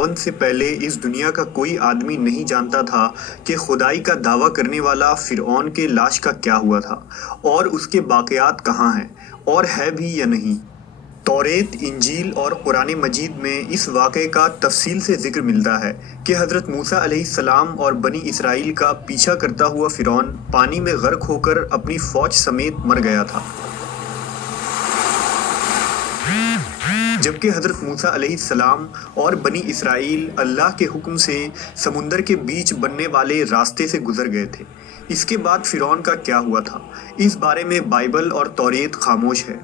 فرعون سے پہلے اس دنیا کا کوئی آدمی نہیں جانتا تھا کہ خدائی کا دعویٰ کرنے والا فرعون کے لاش کا کیا ہوا تھا اور اس کے باقیات کہاں ہیں اور ہے بھی یا نہیں۔ توریت، انجیل اور قرآن مجید میں اس واقعے کا تفصیل سے ذکر ملتا ہے کہ حضرت موسیٰ علیہ السلام اور بنی اسرائیل کا پیچھا کرتا ہوا فرعون پانی میں غرق ہو کر اپنی فوج سمیت مر گیا تھا، جبکہ حضرت موسیٰ علیہ السلام اور بنی اسرائیل اللہ کے حکم سے سمندر کے بیچ بننے والے راستے سے گزر گئے تھے۔ اس کے بعد فرعون کا کیا ہوا تھا، اس بارے میں بائبل اور توریت خاموش ہے،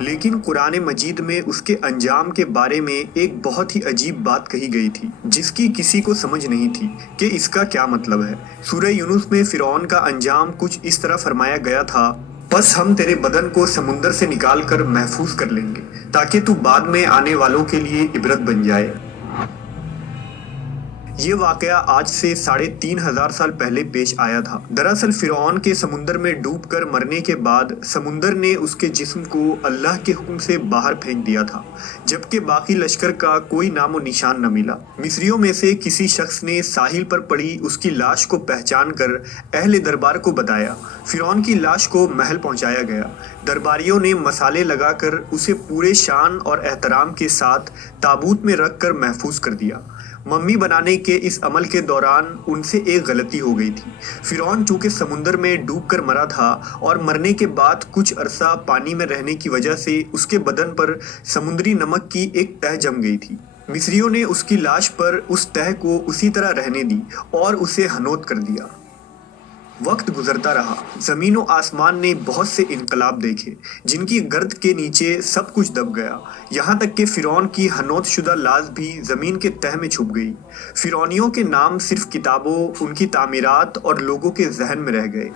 لیکن قرآن مجید میں اس کے انجام کے بارے میں ایک بہت ہی عجیب بات کہی گئی تھی جس کی کسی کو سمجھ نہیں تھی کہ اس کا کیا مطلب ہے۔ سورہ یونس میں فرعون کا انجام کچھ اس طرح فرمایا گیا تھا، بس ہم تیرے بدن کو سمندر سے نکال کر محفوظ کر لیں گے تاکہ تو بعد میں آنے والوں کے لیے عبرت بن جائے۔ یہ واقعہ آج سے 3500 سال پہلے پیش آیا تھا۔ دراصل فرعون کے سمندر میں ڈوب کر مرنے کے بعد سمندر نے اس کے جسم کو اللہ کے حکم سے باہر پھینک دیا تھا، جبکہ باقی لشکر کا کوئی نام و نشان نہ ملا۔ مصریوں میں سے کسی شخص نے ساحل پر پڑی اس کی لاش کو پہچان کر اہل دربار کو بتایا۔ فرعون کی لاش کو محل پہنچایا گیا۔ درباریوں نے مسالے لگا کر اسے پورے شان اور احترام کے ساتھ تابوت میں رکھ کر محفوظ کر دیا۔ ممی بنانے کے اس عمل کے دوران ان سے ایک غلطی ہو گئی تھی۔ فرعون چونکہ سمندر میں ڈوب کر مرا تھا اور مرنے کے بعد کچھ عرصہ پانی میں رہنے کی وجہ سے اس کے بدن پر سمندری نمک کی ایک تہہ جم گئی تھی۔ مصریوں نے اس کی لاش پر اس تہہ کو اسی طرح رہنے دی اور اسے ہنوت کر دیا۔ وقت گزرتا رہا، زمین و آسمان نے بہت سے انقلاب دیکھے جن کی گرد کے نیچے سب کچھ دب گیا، یہاں تک کہ فرعون کی ہنوت شدہ لاش بھی زمین کے تہہ میں چھپ گئی۔ فرعونیوں کے نام صرف کتابوں، ان کی تعمیرات اور لوگوں کے ذہن میں رہ گئے۔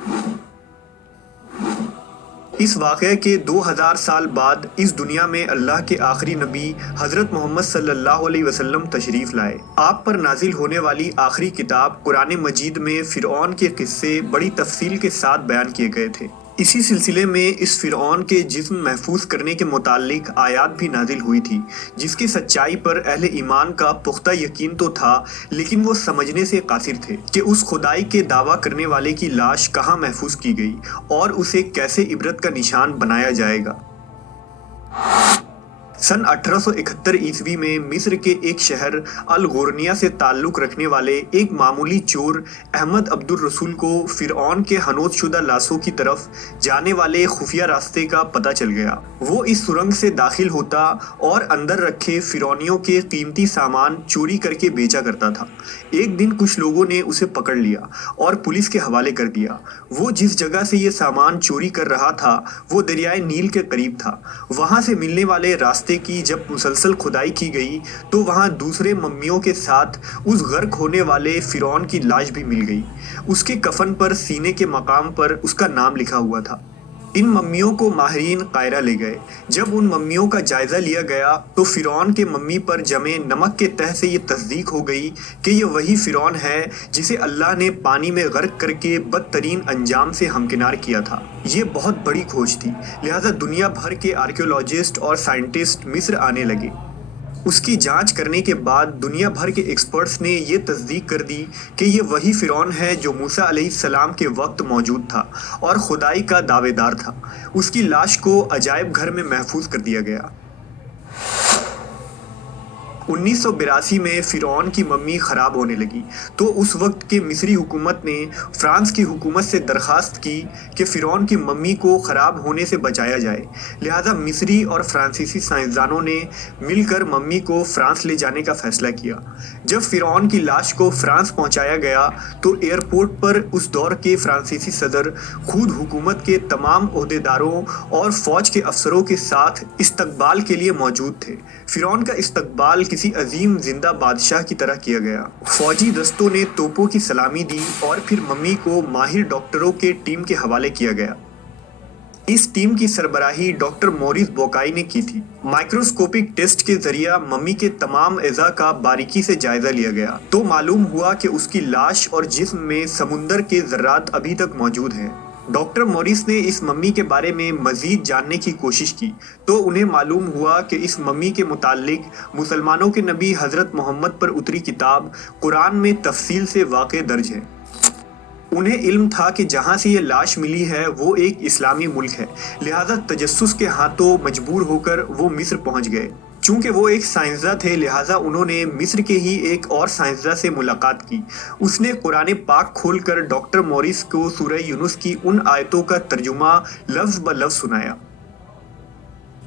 اس واقعے کے 2000 سال بعد اس دنیا میں اللہ کے آخری نبی حضرت محمد صلی اللہ علیہ وسلم تشریف لائے۔ آپ پر نازل ہونے والی آخری کتاب قرآن مجید میں فرعون کے قصے بڑی تفصیل کے ساتھ بیان کیے گئے تھے۔ اسی سلسلے میں اس فرعون کے جسم محفوظ کرنے کے متعلق آیات بھی نازل ہوئی تھی، جس کی سچائی پر اہل ایمان کا پختہ یقین تو تھا، لیکن وہ سمجھنے سے قاصر تھے کہ اس خدائی کے دعویٰ کرنے والے کی لاش کہاں محفوظ کی گئی اور اسے کیسے عبرت کا نشان بنایا جائے گا۔ سن 1871 عیسوی میں مصر کے ایک شہر الغورنیہ سے تعلق رکھنے والے ایک معمولی چور احمد عبد الرسول کو فرعون کے ہنوت شدہ لاشوں کی طرف جانے والے خفیہ راستے کا پتہ چل گیا۔ وہ اس سرنگ سے داخل ہوتا اور اندر رکھے فرعونیوں کے قیمتی سامان چوری کر کے بیچا کرتا تھا۔ ایک دن کچھ لوگوں نے اسے پکڑ لیا اور پولیس کے حوالے کر دیا۔ وہ جس جگہ سے یہ سامان چوری کر رہا تھا وہ دریائے نیل کے قریب تھا۔ وہاں سے ملنے والے راستے کی جب مسلسل کھدائی کی گئی تو وہاں دوسرے ممیوں کے ساتھ اس غرق ہونے والے فرعون کی لاش بھی مل گئی۔ اس کے کفن پر سینے کے مقام پر اس کا نام لکھا ہوا تھا۔ ان ممیوں کو ماہرین قاہرہ لے گئے۔ جب ان ممیوں کا جائزہ لیا گیا تو فرعون کے ممی پر جمے نمک کے تہ سے یہ تصدیق ہو گئی کہ یہ وہی فرعون ہے جسے اللہ نے پانی میں غرق کر کے بدترین انجام سے ہمکنار کیا تھا۔ یہ بہت بڑی کھوج تھی، لہذا دنیا بھر کے آرکیولوجسٹ اور سائنٹسٹ مصر آنے لگے۔ اس کی جانچ کرنے کے بعد دنیا بھر کے ایکسپرٹس نے یہ تصدیق کر دی کہ یہ وہی فرعون ہے جو موسیٰ علیہ السلام کے وقت موجود تھا اور خدائی کا دعوے دار تھا۔ اس کی لاش کو عجائب گھر میں محفوظ کر دیا گیا۔ 1982 میں فرعون کی ممی خراب ہونے لگی تو اس وقت کے مصری حکومت نے فرانس کی حکومت سے درخواست کی کہ فرعون کی ممی کو خراب ہونے سے بچایا جائے، لہذا مصری اور فرانسیسی سائنسدانوں نے مل کر ممی کو فرانس لے جانے کا فیصلہ کیا۔ جب فرعون کی لاش کو فرانس پہنچایا گیا تو ایئرپورٹ پر اس دور کے فرانسیسی صدر خود حکومت کے تمام عہدیداروں اور فوج کے افسروں کے ساتھ استقبال کے لیے موجود تھے۔ فرعون کا استقبال کسی عظیم زندہ بادشاہ کی طرح کیا گیا۔ فوجی دستوں نے توپوں کی سلامی دی اور پھر ممی کو ماہر ڈاکٹروں کے ٹیم کے حوالے کیا گیا۔ اس ٹیم کی سربراہی ڈاکٹر موریس بوکائی نے کی تھی۔ مائکروسکوپک ٹیسٹ کے ذریعہ ممی کے تمام اعضاء کا باریکی سے جائزہ لیا گیا تو معلوم ہوا کہ اس کی لاش اور جسم میں سمندر کے ذرات ابھی تک موجود ہیں۔ ڈاکٹر موریس نے اس ممی کے بارے میں مزید جاننے کی کوشش کی تو انہیں معلوم ہوا کہ اس ممی کے متعلق مسلمانوں کے نبی حضرت محمد پر اتری کتاب قرآن میں تفصیل سے واقع درج ہے۔ انہیں علم تھا کہ جہاں سے یہ لاش ملی ہے وہ ایک اسلامی ملک ہے، لہذا تجسس کے ہاتھوں مجبور ہو کر وہ مصر پہنچ گئے۔ چونکہ وہ ایک سائنسداں تھے لہٰذا انہوں نے مصر کے ہی ایک اور سائنسداں سے ملاقات کی۔ اس نے قرآن پاک کھول کر ڈاکٹر موریس کو سورہ یونس کی ان آیتوں کا ترجمہ لفظ بلفظ سنایا۔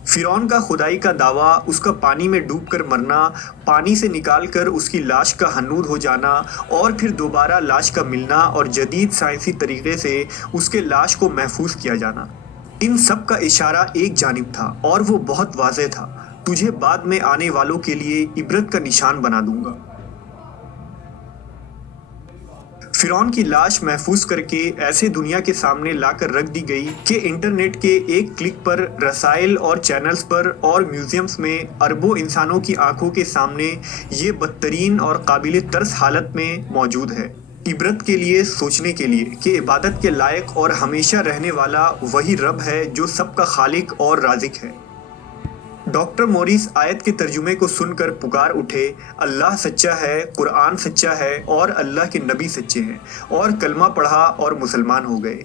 فرعون کا خدائی کا دعویٰ، اس کا پانی میں ڈوب کر مرنا، پانی سے نکال کر اس کی لاش کا ہنود ہو جانا اور پھر دوبارہ لاش کا ملنا اور جدید سائنسی طریقے سے اس کے لاش کو محفوظ کیا جانا، ان سب کا اشارہ ایک جانب تھا اور وہ بہت واضح تھا: تجھے بعد میں آنے والوں کے لیے عبرت کا نشان بنا دوں گا۔ فرعون کی لاش محفوظ کر کے ایسے دنیا کے سامنے لا کر رکھ دی گئی کہ انٹرنیٹ کے ایک کلک پر رسائل اور چینلز پر اور میوزیمز میں اربوں انسانوں کی آنکھوں کے سامنے یہ بدترین اور قابل ترس حالت میں موجود ہے، عبرت کے لیے، سوچنے کے لیے کہ عبادت کے لائق اور ہمیشہ رہنے والا وہی رب ہے جو سب کا خالق اور رازق ہے۔ ڈاکٹر موریس آیت کے ترجمے کو سن کر پکار اٹھے: اللہ سچا ہے، قرآن سچا ہے اور اللہ کے نبی سچے ہیں، اور کلمہ پڑھا اور مسلمان ہو گئے۔